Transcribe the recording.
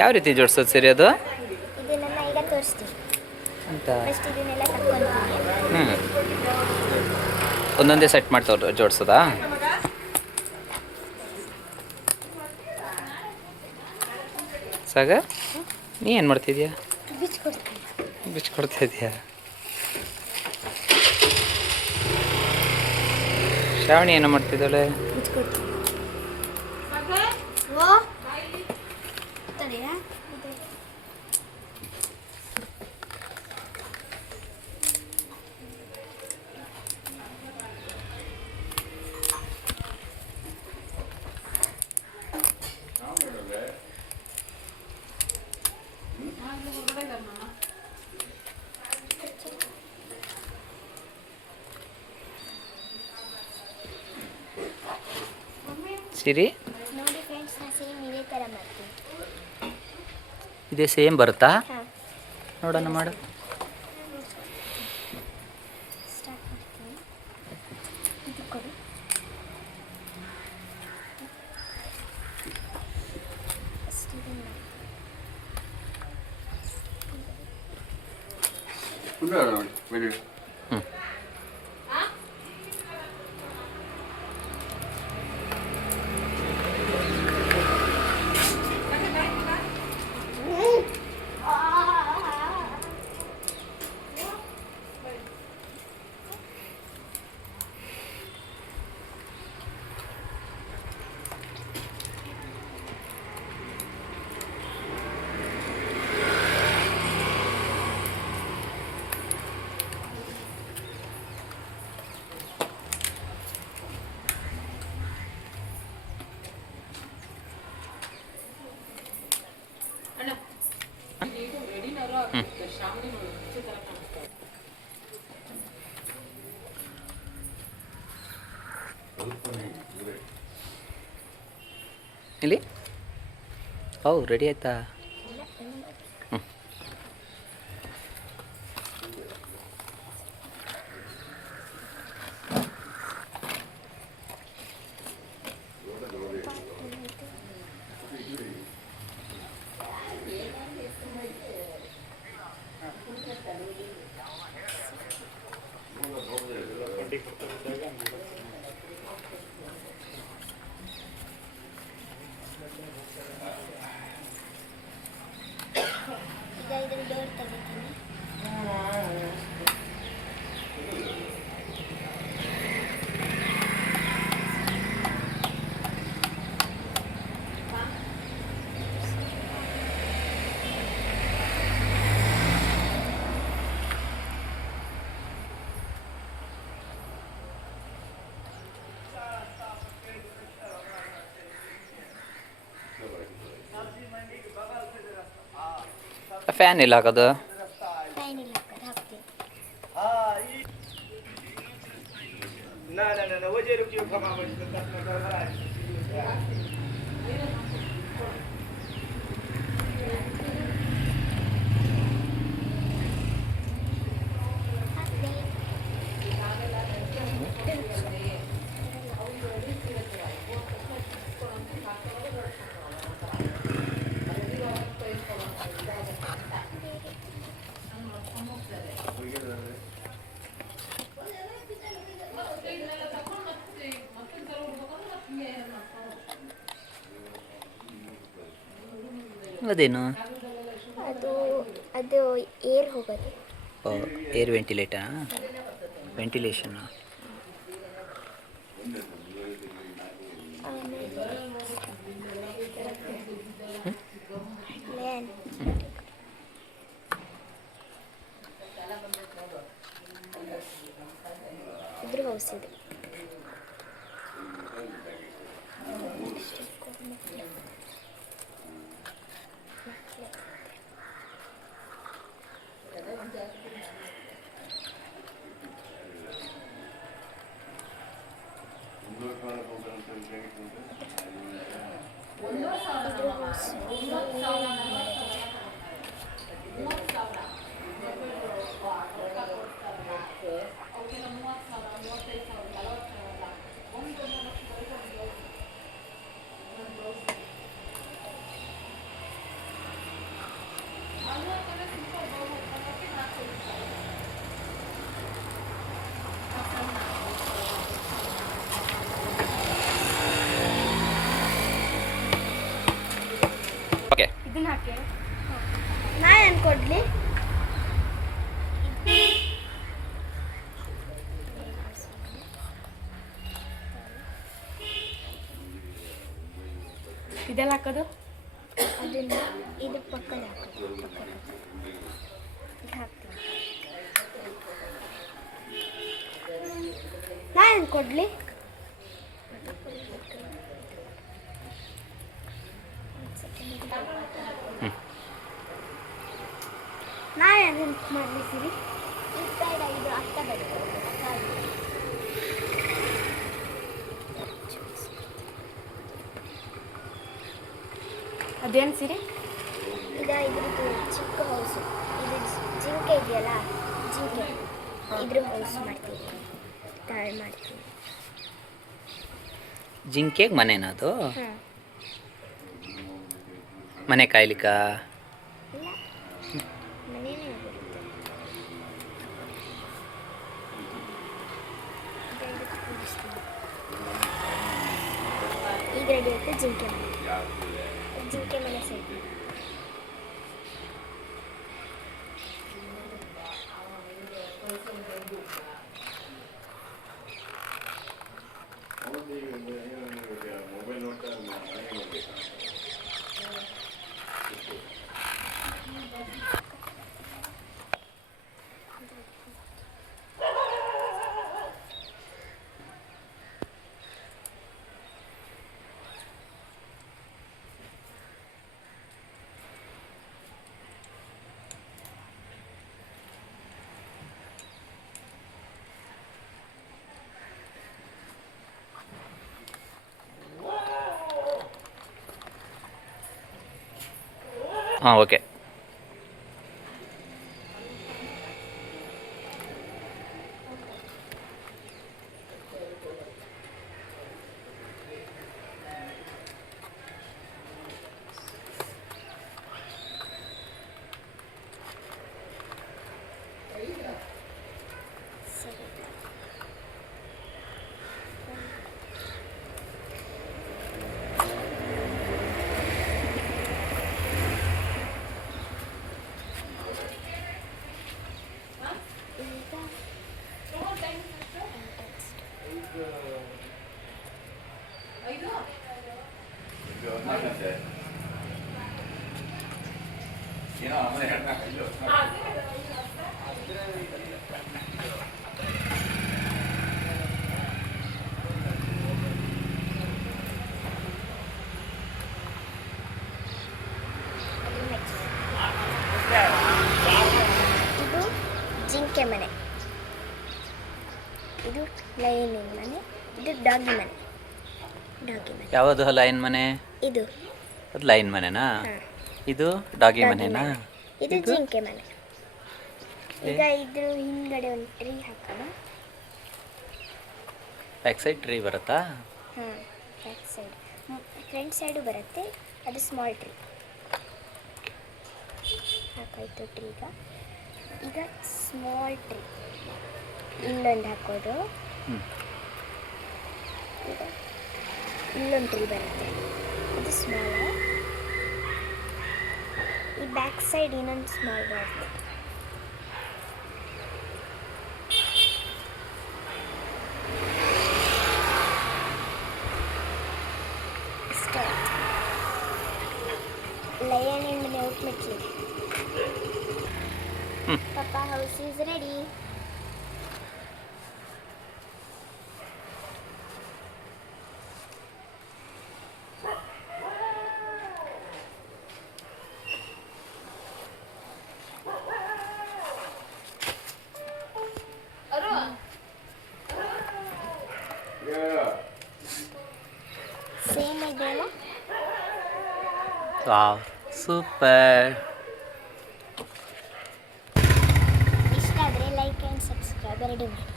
ಯಾವ ರೀತಿ ಜೋಡಿಸೋದು ಸರಿ ಅದು ಇದನ್ನ ಈಗ ತೋರಿಸ್ತೀನಿ ಅಂತ ಫಸ್ಟ್ ಇದನ್ನೆಲ್ಲ ತಕ್ಕೊಂತೀನಿ. ಒಂದೊಂದೇ ಸೆಟ್ ಮಾಡ್ತಾವ್ರು ಜೋಡಿಸೋದಾ? ಸಾಗರ್, ನೀ ಏನು ಮಾಡ್ತಿದ್ಯಾ? ಬಿಚ್ಕೊಡ್ತೀನಿ. ಬಿಚ್ಕೊಡ್ತಾ ಇದೆಯಾ? ಶ್ರಾವಣಿ ಏನು ಮಾಡ್ತಿದ್ದಾಳೆ? ಬಿಚ್ಕೊಡ್ತೀನಿ. ಓ ತಡೆಯಾ ಸಿರಿ, ನೋಡಿ ಫ್ರೆಂಡ್ಸ್, ನಾನು ಸೇಮ್ ಇದೇ ಥರ ಮಾಡ್ತೀನಿ. ಇದೇ ಸೇಮ್ ಬರುತ್ತಾ? ಹಾಂ, ನೋಡೋಣ ಮಾಡು. ಸ್ಟಾರ್ಟ್ ಮಾಡ್ತೀನಿ. ಇದು ಕೊಡಿ. ಫಸ್ಟ್ ಇದನ್ನು ಹ್ಞೂ ಇಲ್ಲಿ ಹೌದು, ರೆಡಿ ಆಯ್ತಾ? ಹ್ಞೂ ಈಗ ಇದ್ರ ಡೋರ್ ತೆಗಿತೀನಿ. ಫ್ಯಾನ್ ಇಲ್ಲ ಹಾಕೋದು? ಫ್ಯಾನ್ ಇಲ್ಲ ಹಾಕ್ತೀನಿ. ಅದೇನು? ಅದು ಅದು ಏರ್ ಹೋಗೋದು. ಓ, ಏರ್ ವೆಂಟಿಲೇಟಾ? ವೆಂಟಿಲೇಷನ್. ಲ್ಯಾನ್ ಇದ್ರ ಹೌಸ್ ಇದೆ. ಇದೆಲ್ಲ ಹಾಕೋದು ಅದನ್ನ ಇದು ಪಕ್ಕದ ಹಾಕೋದು ಪಕ್ಕ ಇದು ಹಾಕ್ತೀನಿ. ನಾನು ಕೊಡಲಿ ನಾನು ಅದನ್ನು ಮಾಡಲಿ ಸಿರಿ ಈ ಸೈಡ್ ಇದು ಅರ್ಥ ಬರ್ತದೆ. ಅದೇನು ಸಿರಿ ಇದ್ರದ್ದು ಚಿಕ್ಕ ಹೌಸು ಇದು ಜಿಂಕೆ ಇದೆಯಲ್ಲ ಜಿಂಕೆ ಇದ್ರ ಹೌಸ್ ಮಾಡ್ತೀವಿ ತಾಳು ಮಾಡ್ತೀವಿ. ಜಿಂಕೆಗೆ ಮನೆನಾ ಅದು? ಹಾಂ ಮನೆ ಕಾಯ್ಲಿಕ್ಕ? ಇಲ್ಲ ಮನೇನೇ ಬರುತ್ತೆ. ಇದಕ್ಕೆ ಕೂರಿಸ್ತೀನಿ. ಈಗ ರೆಡಿ ಆಯ್ತು ಜಿಂಕೆ ಮನೆ. ಜಿಂಕೆ ಮನೆ ಸೈಡ್ ಹಾಂ ಓಕೆ. ಇದು ಜಿಂಕೆ ಮನೆ, ಇದು ಲಯನಿನ ಮನೆ, ಇದು ಡಾಗಿ ಮನೆ. ಡಾಗಿ ಮನೆ ಯಾವುದು ಲೈನ್ ಮನೆ? ಇದು ಅದು ಲೈನ್ ಮನೆನಾ? ಹಾಂ ಇದು ಡಾಗಿ ಡಾಗಿ ಮನೆನಾ? ಮನೆ. ಇದು ಜಿಂಕೆ ಮನೆ. ಈಗ ಇದ್ರ ಹಿಂದ್ಗಡೆ ಒಂದು ಟ್ರೀ ಹಾಕೋಣ. ಬ್ಯಾಕ್ ಸೈಡ್ ಟ್ರೀ ಬರುತ್ತಾ? ಹಾಂ ಬ್ಯಾಕ್ ಸೈಡ್ ಫ್ರಂಟ್ ಸೈಡು ಬರುತ್ತೆ, ಅದು ಸ್ಮಾಲ್ ಟ್ರೀ. ಹಾಕಾಯ್ತು ಟ್ರೀಗ. ಈಗ ಸ್ಮಾಲ್ ಟ್ರೀ ಇಲ್ಲೊಂದು ಹಾಕೋದು. ಹ್ಞೂ. ಈಗ ಇಲ್ಲೊಂದು ಟ್ರೀ ಬರುತ್ತೆ, ಇದು ಸ್ಮಾಲ್. ಈ ಬ್ಯಾಕ್ ಸೈಡ್ ಇನ್ನೊಂದು ಸ್ಮಾಲ್ ಬರುತ್ತೆ. Lion and milk Mickey. Papa house is ready. Same idea. Wow super. ಇಷ್ಟ ಆದರೆ ಲೈಕ್ ಆ್ಯಂಡ್ ಸಬ್ಸ್ಕ್ರೈಬ್ ರೆಡಿ ಮಾಡಿ.